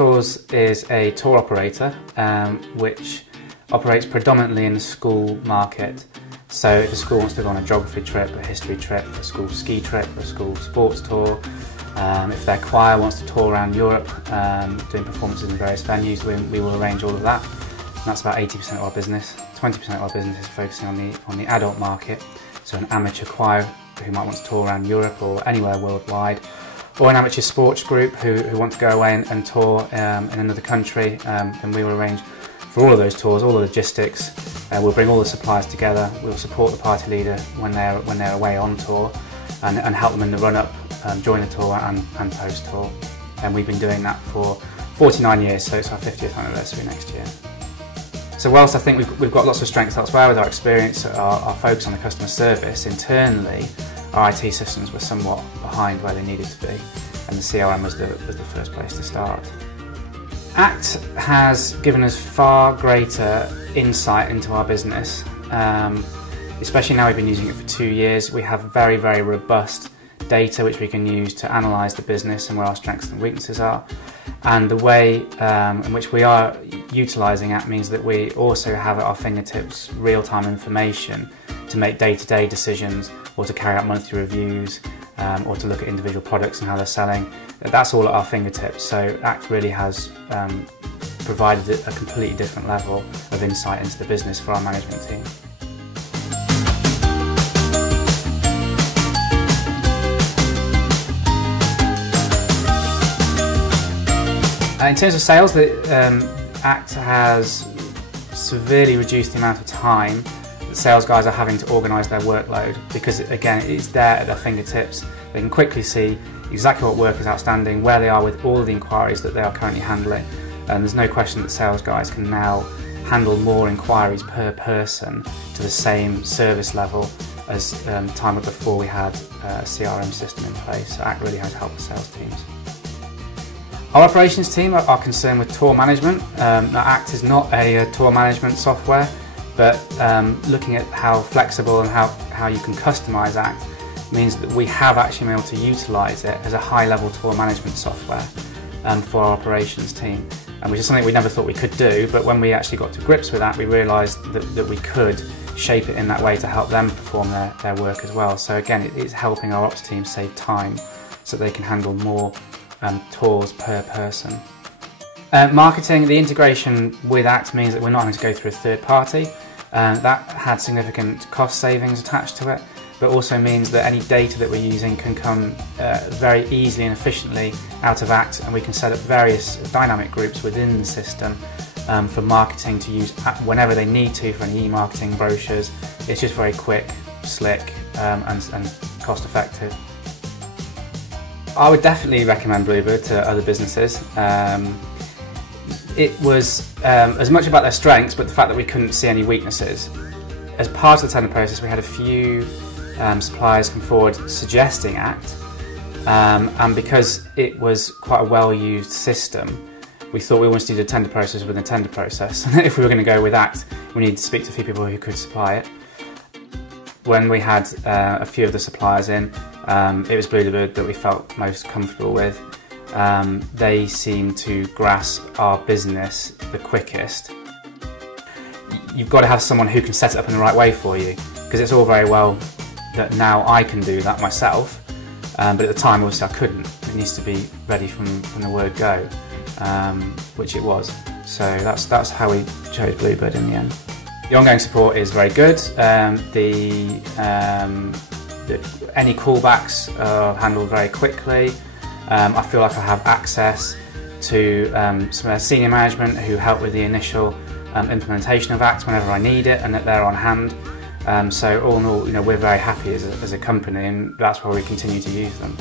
Tours is a tour operator which operates predominantly in the school market. So if a school wants to go on a geography trip, a history trip, a school ski trip, a school sports tour, if their choir wants to tour around Europe doing performances in various venues, we will arrange all of that. And that's about 80% of our business. 20% of our business is focusing on the adult market, so an amateur choir who might want to tour around Europe or anywhere worldwide, or an amateur sports group who want to go away and tour in another country, and we will arrange for all of those tours, all the logistics. We'll bring all the suppliers together, we'll support the party leader when they're away on tour and help them in the run-up, during the tour and post-tour. And we've been doing that for 49 years, so it's our 50th anniversary next year. So whilst I think we've got lots of strengths elsewhere with our experience, our focus on the customer service, internally our IT systems were somewhat behind where they needed to be, and the CRM was the first place to start. Act has given us far greater insight into our business, especially now we've been using it for 2 years. We have very, very robust data which we can use to analyse the business and where our strengths and weaknesses are. And the way in which we are utilising Act means that we also have at our fingertips real-time information to make day-to-day decisions, or to carry out monthly reviews, or to look at individual products and how they're selling. That's all at our fingertips, so Act really has provided a completely different level of insight into the business for our management team. In terms of sales, Act has severely reduced the amount of time that sales guys are having to organise their workload, because again it's there at their fingertips. They can quickly see exactly what work is outstanding, where they are with all of the inquiries that they are currently handling, and there's no question that sales guys can now handle more inquiries per person to the same service level as the time before we had a CRM system in place. So Act really has helped the sales teams. Our operations team are concerned with tour management. Act is not a tour management software, but looking at how flexible and how you can customise Act means that we have actually been able to utilise it as a high-level tour management software for our operations team, which is something we never thought we could do, but when we actually got to grips with that, we realised that we could shape it in that way to help them perform their work as well. So again, it's helping our ops team save time so they can handle more tours per person. Marketing, the integration with Act means that we're not having to go through a third party. That had significant cost savings attached to it, but also means that any data that we're using can come very easily and efficiently out of Act, and we can set up various dynamic groups within the system for marketing to use whenever they need to for any e-marketing brochures. It's just very quick, slick and cost effective. I would definitely recommend Bluebird to other businesses. It was as much about their strengths, but the fact that we couldn't see any weaknesses. As part of the tender process, we had a few suppliers come forward suggesting Act, and because it was quite a well-used system, we thought we wanted to do the tender process within the tender process. If we were going to go with Act, we needed to speak to a few people who could supply it. When we had a few of the suppliers in, it was Bluebird that we felt most comfortable with. They seemed to grasp our business the quickest. You've got to have someone who can set it up in the right way for you, because it's all very well that now I can do that myself, but at the time obviously I couldn't. It needs to be ready from the word go, which it was. So that's how we chose Bluebird in the end. The ongoing support is very good. Any callbacks are handled very quickly. I feel like I have access to some senior management who help with the initial implementation of Act whenever I need it, and that they're on hand. So all in all, we're very happy as a company, and that's why we continue to use them.